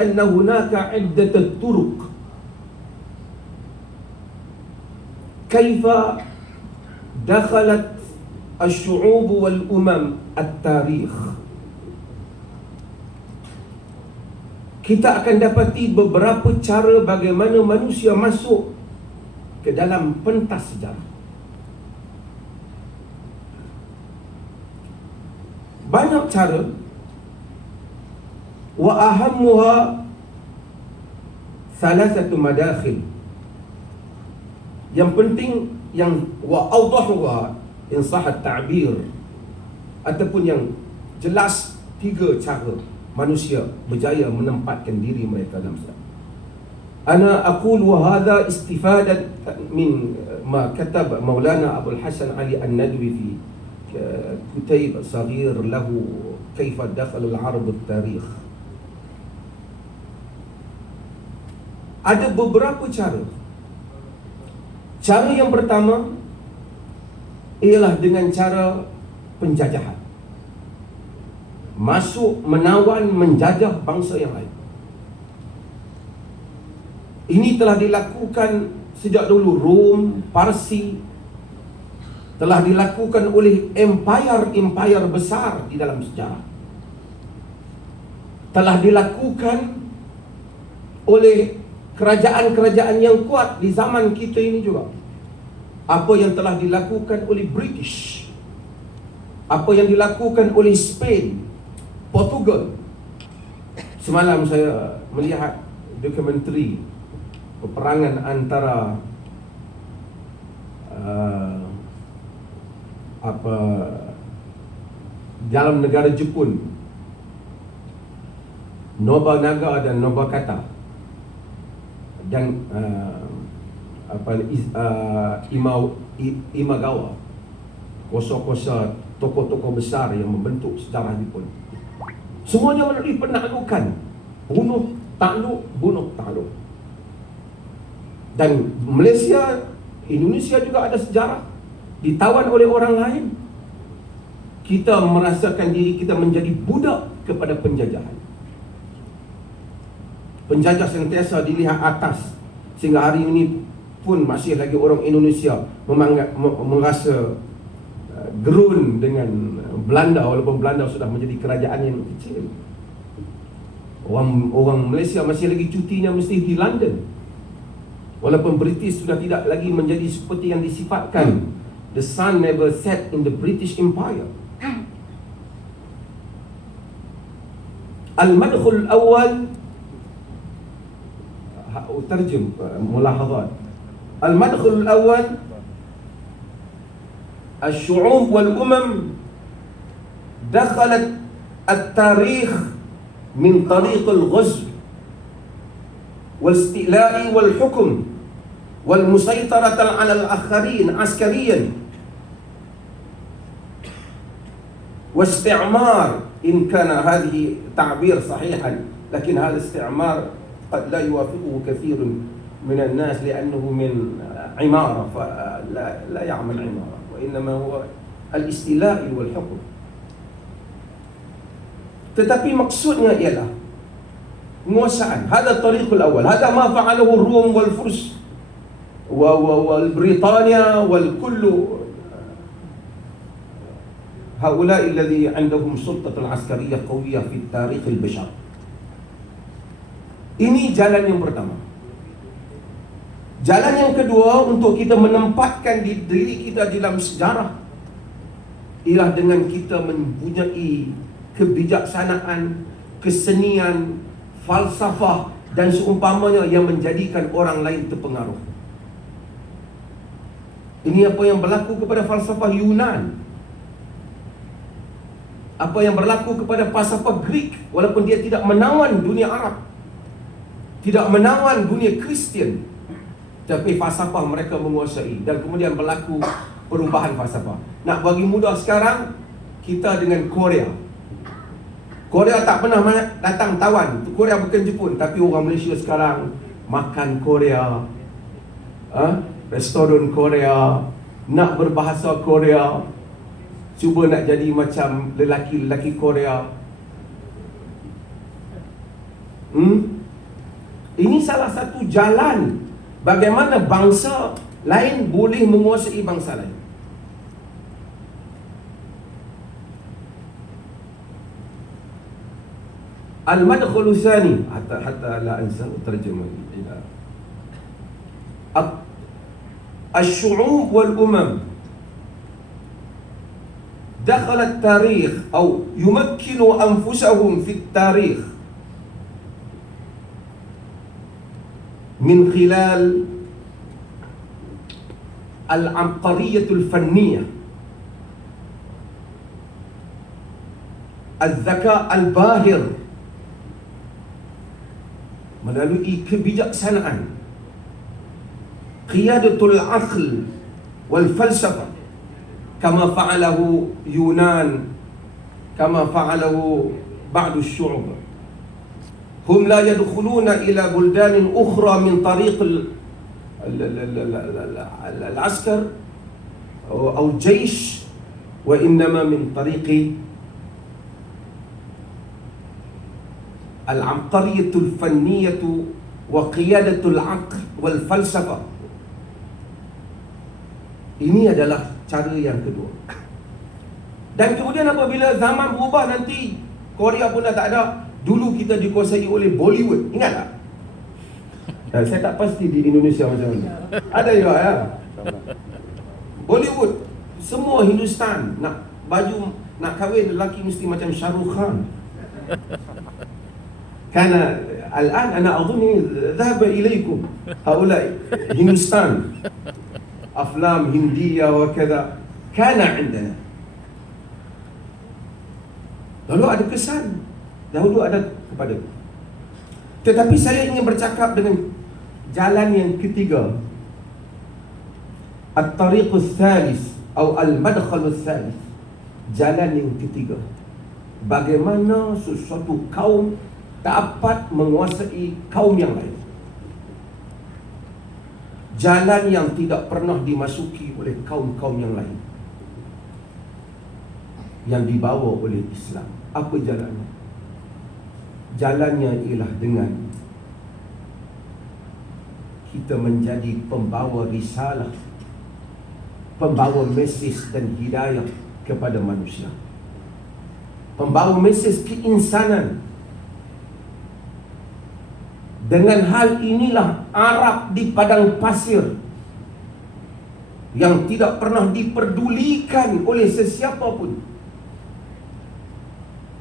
أن هناك عدة طرق كيف دخلت الشعوب والأمم التاريخ. Kita akan dapati beberapa cara bagaimana manusia masuk ke dalam pentas sejarah. Banyak cara. Wa ahammuha thalathatu madakhil. Yang penting, yang wa awdahuha in sahhat ta'bir, ataupun yang jelas, 3 cara manusia berjaya menempatkan diri mereka dalam sejarah. Ana aqulu hadha istifadat min ma katab Maulana Abul Hasan Ali An-Nadwi fi كتيب صغير له كيف دخل العرب التاريخ. Ada beberapa cara. Cara yang pertama ialah dengan cara penjajahan. Masuk, menawan, menjajah bangsa yang lain. Ini telah dilakukan sejak dulu. Rom, Parsi, telah dilakukan oleh empire besar di dalam sejarah. Telah dilakukan oleh kerajaan-kerajaan yang kuat di zaman kita ini juga. Apa yang telah dilakukan oleh British, apa yang dilakukan oleh Spain, Portugal. Semalam saya melihat dokumentari peperangan antara dalam negara Jepun, Nobunaga dan Nobukata, dan Imagawa, kosa-kosa tokoh-tokoh besar yang membentuk sejarah Jepun. Semuanya melalui penaklukan, bunuh takluk. Dan Malaysia, Indonesia juga ada sejarah, ditawan oleh orang lain. Kita merasakan diri kita menjadi budak kepada penjajahan. Penjajah sentiasa dilihat atas, sehingga hari ini pun masih lagi orang Indonesia merasa gerun dengan Belanda, walaupun Belanda sudah menjadi kerajaan yang kecil. Orang Malaysia masih lagi cutinya mesti di London, walaupun British sudah tidak lagi menjadi seperti yang disifatkan. The sun never set in the British Empire. Al-madkhul awal, terjem mulahazat. Al-madkhul awal, al-syu'ub wal-umam dakhalat al-tarikh min tariq al-ghazw wal-istila'i wal-hukm wal-musaytarah ala al-akharin askariyan واستعمار إن كان هذه تعبير صحيحا، لكن هذا الاستعمار قد لا يوافقه كثير من الناس لأنه من عمارة، فلا يعمل عمارة، وإنما هو الاستيلاء والحكم. Tetapi maksudnya ialah penguasaan. Hada tariqul awal. Hada ma fa'alahu Rum wal Furs wal Britania wal kullu هؤلاء الذي عندهم سلطة العسكرية قوية في تاريخ البشر. Ini jalan yang pertama. Jalan yang kedua untuk kita menempatkan diri kita dalam sejarah ialah dengan kita mempunyai kebijaksanaan, kesenian, falsafah dan seumpamanya yang menjadikan orang lain terpengaruh. Ini apa yang berlaku kepada falsafah Yunan, apa yang berlaku kepada falsafah Greek, walaupun dia tidak menawan dunia Arab, tidak menawan dunia Kristian, tapi falsafah mereka menguasai, dan kemudian berlaku perubahan falsafah. Nak bagi mudah sekarang, kita dengan Korea. Korea tak pernah datang tawan. Korea bukan Jepun, tapi orang Malaysia sekarang makan Korea, restoran Korea, nak berbahasa Korea, cuba nak jadi macam lelaki-lelaki Korea. Ini salah satu jalan bagaimana bangsa lain boleh menguasai bangsa lain. Al-madkhul tsani, hatta la ansa terjemah ila الشعوب والأمم دخل التاريخ أو يمكن أنفسهم في التاريخ من خلال العبقرية الفنية، الذكاء الباهر، melalui kebijaksanaan, qiyadatul aql wal falsafah, kama fa'alahu Yunan, kama fa'alahu ba'du syu'ub. Hum la yadkhuluna ila buldanin ukhra min tariq al-askar atau jaysh, wa innama min tariqi al-'abqariyatul fanniyatu wa qiyadatul aql wal falsafah. Ini adalah cara yang kedua. Dan kemudian apabila zaman berubah, nanti Korea pun dah tak ada. Dulu kita dikuasai oleh Bollywood, ingat tak? Saya tak pasti di Indonesia macam mana. Ada juga ya. Bollywood, semua Hindustan nak baju, nak kahwin lelaki mesti macam Shah Rukh Khan. Karena الآن أنا أظن ذهب إليكم هؤلاء هندوستان، أفلام هندية وكذا كان عندنا. Lalu ada kesan, dahulu ada kepada. Tetapi saya ingin bercakap dengan jalan yang ketiga, At-tariqus thalith atau al-madkhalus thalith, jalan yang ketiga. Bagaimana sesuatu kaum dapat menguasai kaum yang lain. Jalan yang tidak pernah dimasuki oleh kaum-kaum yang lain, yang dibawa oleh Islam. Apa jalannya? Jalannya ialah dengan kita menjadi pembawa risalah, pembawa mesej dan hidayah kepada manusia, pembawa mesej keinsanan. Dengan hal inilah Arab di padang pasir yang tidak pernah diperdulikan oleh sesiapa pun,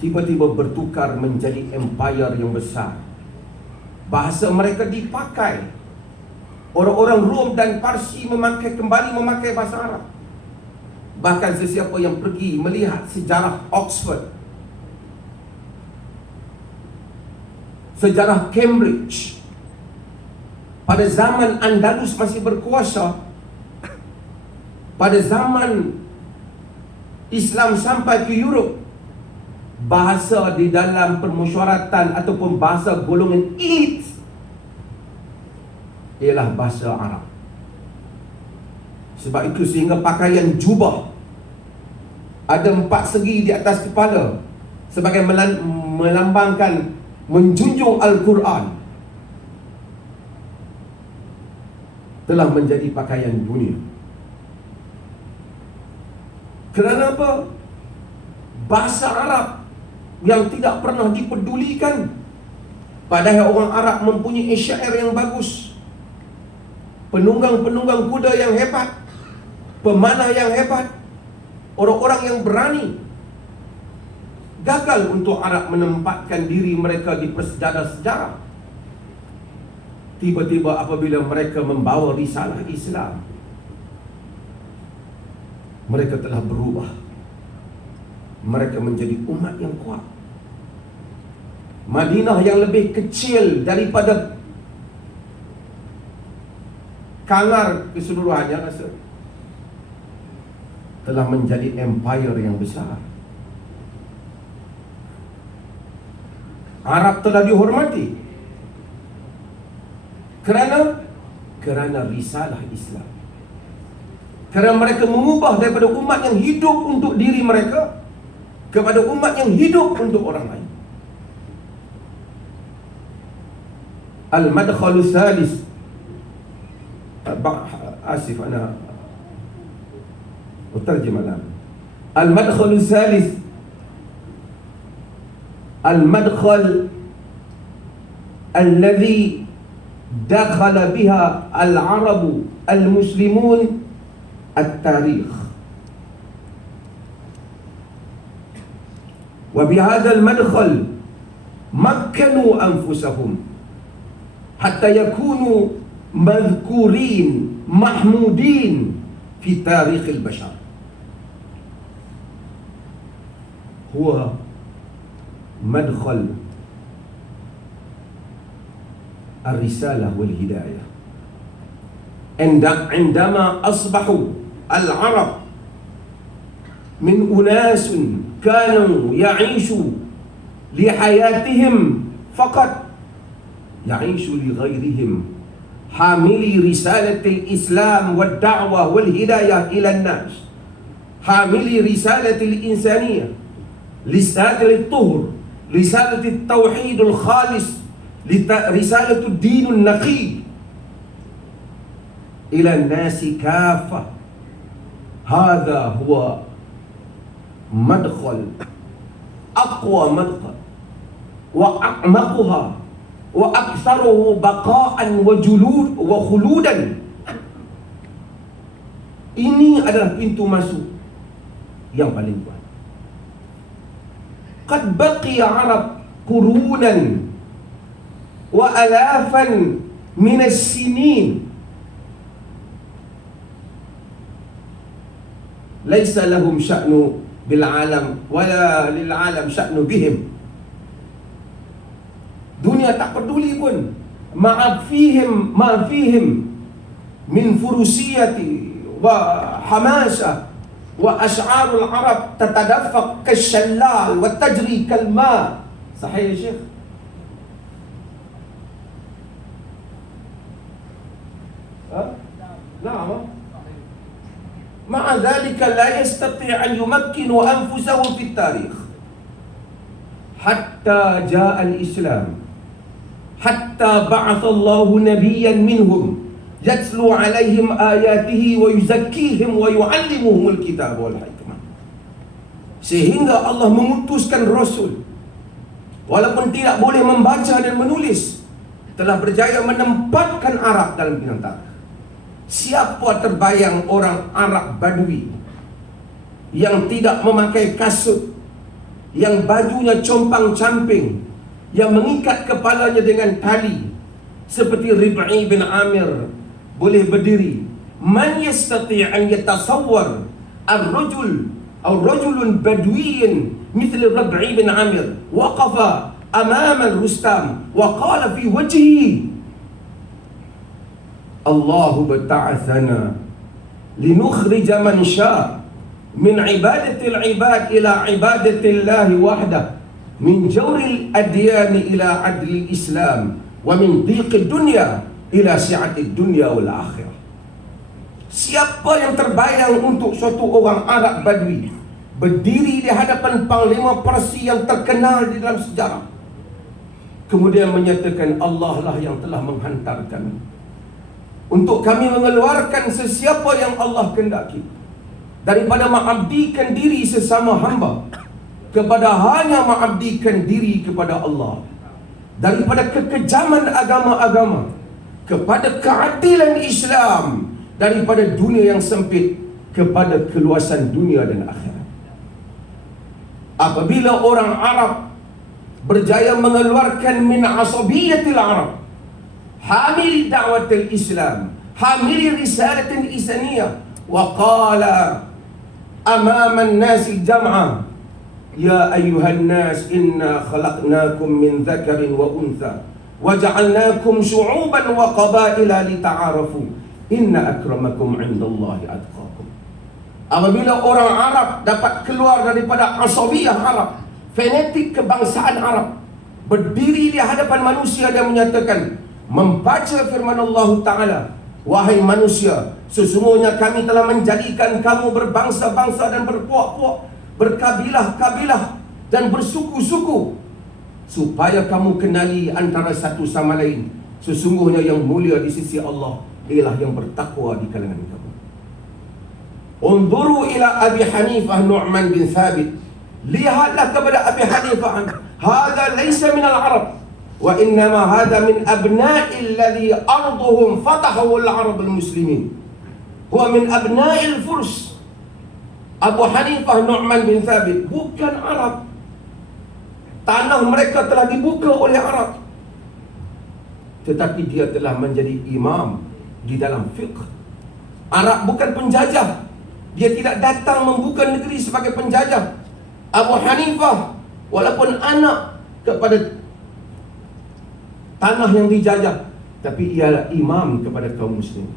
tiba-tiba bertukar menjadi empire yang besar. Bahasa mereka dipakai. Orang-orang Rom dan Parsi kembali memakai bahasa Arab. Bahkan sesiapa yang pergi melihat sejarah Oxford, sejarah Cambridge, pada zaman Andalus masih berkuasa, pada zaman Islam sampai ke Europe, bahasa di dalam permusyawaratan ataupun bahasa golongan elit ialah bahasa Arab. Sebab itu sehingga pakaian jubah ada 4 segi di atas kepala sebagai melambangkan menjunjung Al-Quran, telah menjadi pakaian dunia. Kerana apa? Bahasa Arab yang tidak pernah dipedulikan. Padahal orang Arab mempunyai syair yang bagus, penunggang-penunggang kuda yang hebat, pemanah yang hebat, orang-orang yang berani. Gagal untuk Arab menempatkan diri mereka di persejarah-sejarah. Tiba-tiba apabila mereka membawa risalah Islam, mereka telah berubah. Mereka menjadi umat yang kuat. Madinah yang lebih kecil daripada Kangar keseluruhannya rasa, telah menjadi empire yang besar. Arab telah dihormati kerana risalah Islam. Kerana mereka mengubah daripada umat yang hidup untuk diri mereka kepada umat yang hidup untuk orang lain. المدخل الثالث آسف أنا أترجم الآن. المدخل الثالث المدخل الذي دخل بها العرب المسلمون التاريخ. وبهذا المدخل مكنوا أنفسهم حتى يكونوا مذكورين محمودين في تاريخ البشر. هو مدخل الرسالة والهداية. عندما أصبحوا العرب من أناس كانوا يعيشوا لحياتهم فقط، يعيشوا لغيرهم، حاملي رسالة الإسلام والدعوة والهداية إلى الناس، حاملي رسالة الإنسانية، رسالة الطهر، رسالة التوحيد الخالص، رسالة الدين النقي إلى الناس كافة. هذا هو مدخل، أقوى مدخل وأعمقها وأكثره بقاء وجلود وخلودا. Ini adalah pintu masuk yang paling kuat. Qad baqiya Arab qurunan wa alafan min as-sinin laysa lahum sya'nu bil alam wala lil alam sya'nu bihim. Dunia tak peduli pun ma fihim min furusiyati wa hamasa wa ash'arul Arab tatadaffaq kashallal wa tajri kalma. Sahih ya Syekh? نعم. مع ذلك لا يستطيع أن يمكنوا أنفسهم في التاريخ حتى جاء الإسلام، حتى بعث الله نبيا منهم يتلو عليهم آياته ويزكيهم ويعلمهم الكتاب والحكمة. Sehingga Allah mengutuskan Rasul, walaupun tidak boleh membaca dan menulis, telah berjaya menempatkan Arab dalam bidang tarikh. Siapa terbayang orang Arab Badui yang tidak memakai kasut, yang bajunya compang-camping, yang mengikat kepalanya dengan tali seperti Rib'i bin Amir boleh berdiri? Man yastati' an yatasawwar ar-rajul aw rajulun badwiyin mithl Rib'i bin Amir waqafa amama Rustam wa qala fi wajhihi Allah ba'athana linukhrija man syaa min ibadatil ibad ila ibadatillah wahdah min jawril adyani ila adlil Islam wa min dhiqid dunya ila si'atid dunya wal akhirah. Siapa yang terbayang untuk suatu orang Arab Badui berdiri di hadapan panglima Parsi yang terkenal di dalam sejarah, kemudian menyatakan Allah lah yang telah menghantarkan untuk kami mengeluarkan sesiapa yang Allah kehendaki daripada mengabdikan diri sesama hamba kepada hanya mengabdikan diri kepada Allah, daripada kekejaman agama-agama kepada keadilan Islam, daripada dunia yang sempit kepada keluasan dunia dan akhirat. Apabila orang Arab berjaya mengeluarkan min asabiyatil Arab, hamil da'watil Islam, hamil risalatil Isaniyah, wa qala amaman nasi jam'a ya ayyuhan nas inna khalaqnakum min dhakarin wa untha wa ja'alnakum syu'uban wa qabaila lita'arafu inna akramakum 'indallahi atqakum. Apabila orang Arab dapat keluar daripada asabiyah Arab, fanatik kebangsaan Arab, berdiri di hadapan manusia dan menyatakan, membaca firman Allah Ta'ala, wahai manusia, sesungguhnya kami telah menjadikan kamu berbangsa-bangsa dan berpuak-puak, berkabilah-kabilah dan bersuku-suku, supaya kamu kenali antara satu sama lain, Sesungguhnya yang mulia di sisi Allah ialah yang bertakwa di kalangan kamu. Unzuru ila Abi Hanifah Nu'man bin Thabit. Lihatlah kepada Abi Hanifah. Hadha laysa min al-Arab, wa innama hadha min abna'i alladhi arduhum fatahu al-Arab al-muslimin. Huwa min abna'i al-Furs. Abu Hanifah Nu'man bin Thabit bukan Arab. Tanah mereka telah dibuka oleh Arab, tetapi dia telah menjadi imam di dalam fiqh. Arab bukan penjajah. Dia tidak datang membuka negeri sebagai penjajah. Abu Hanifah walaupun anak kepada tanah yang dijajah, tapi ialah imam kepada kaum muslim.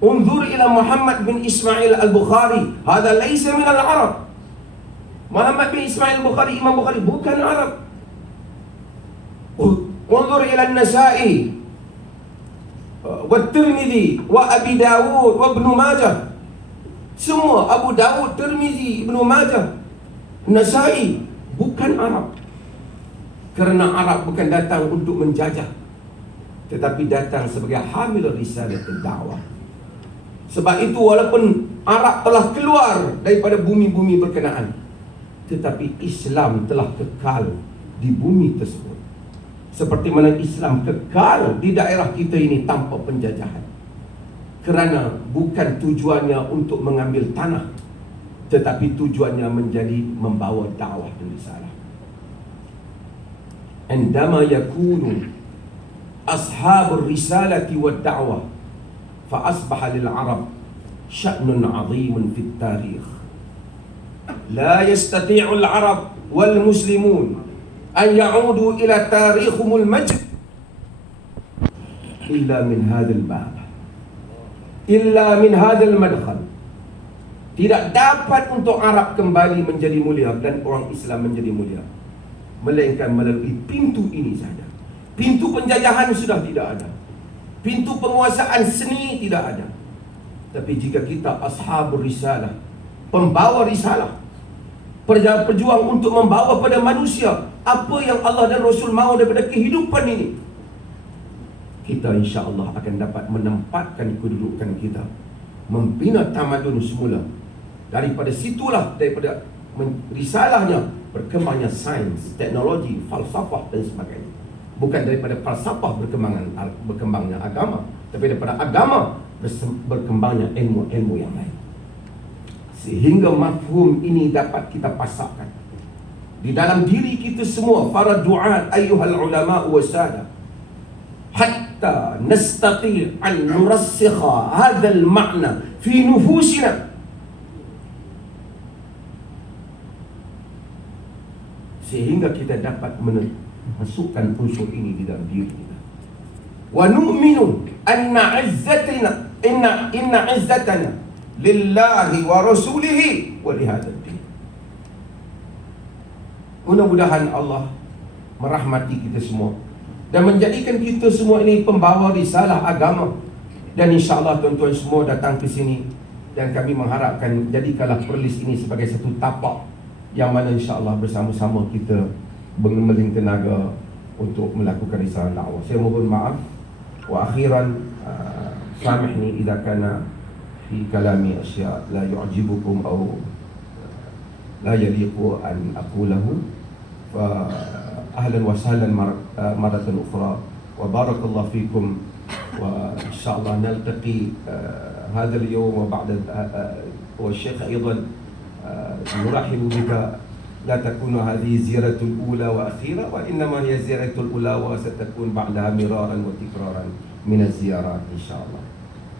Unzur ila Muhammad bin Ismail al-Bukhari. Hadha laysa min al-Arab. Muhammad bin Ismail al-Bukhari, Imam Bukhari bukan Arab. Unzur ila An-Nasa'i wa Tirmidzi wa Abi Dawud wa Ibn Majah. Semua Abu Dawud, Tirmidzi, Ibn Majah, Nasa'i bukan Arab. Kerana Arab bukan datang untuk menjajah, tetapi datang sebagai hamil risalah dakwah. Sebab itu walaupun Arab telah keluar daripada bumi-bumi berkenaan, tetapi Islam telah kekal di bumi tersebut. Seperti mana Islam kekal di daerah kita ini tanpa penjajahan. Kerana bukan tujuannya untuk mengambil tanah, tetapi tujuannya menjadi membawa dakwah dan risalah. Indama yakunu ashabur risalati wad da'wah fa asbaha lil arab sya'nun 'azimun fit tarikh. La yastati'u al arab wal muslimun an ya'udu ila tarikhumul majd illa min hadzal bab, illa min hadzal madkhal. Tidak dapat untuk Arab kembali menjadi mulia dan orang Islam menjadi mulia melainkan melalui pintu ini saja. Pintu penjajahan sudah tidak ada, pintu penguasaan seni tidak ada. Tapi jika kita ashabul risalah, pembawa risalah, berjuang untuk membawa pada manusia apa yang Allah dan Rasul mahu daripada kehidupan ini, kita insya-Allah akan dapat menempatkan kedudukan kita, membina tamadun semula. Daripada situlah, daripada risalahnya berkembangnya sains, teknologi, falsafah dan sebagainya. Bukan daripada falsafah berkembangnya agama, tapi daripada agama berkembangnya ilmu-ilmu yang lain. Sehingga mafhum ini dapat kita pasakkan di dalam diri kita semua, para du'at, ayyuhal ulama wa sada, hatta nastati' an nurassikha hadzal ma'na fi nufusina, sehingga kita dapat memasukkan unsur ini di dalam diri kita. Wa nu'minu anna inna izzatana lillahi wa rasulihi wa lihadzal din. Mudah-mudahan Allah merahmati kita semua dan menjadikan kita semua ini pembawa risalah agama. Dan insya-Allah tuan-tuan semua datang ke sini, dan kami mengharapkan jadikanlah perlis ini sebagai satu tapak yang mana insya-Allah bersama-sama kita mengemeling tenaga untuk melakukan risalah dakwah. Saya mohon maaf. Wa akhiran samihni idza kana fi kalami asya la yu'jibukum aw la yaliqu an aqulahu. Fa ahlan wa sahlan maratan ukhra wa barakallahu fikum, wa insya-Allah naltaqi hadha al-yawm wa ba'da wa syekh aidan نرحب بك. لا تكون هذه زيارة الأولى وأخيرة، وإنما هي زيارة الأولى وستكون بعدها مرارا وتكرارا من الزيارات إن شاء الله.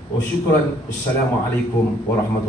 وشكرا. السلام عليكم ورحمة الله.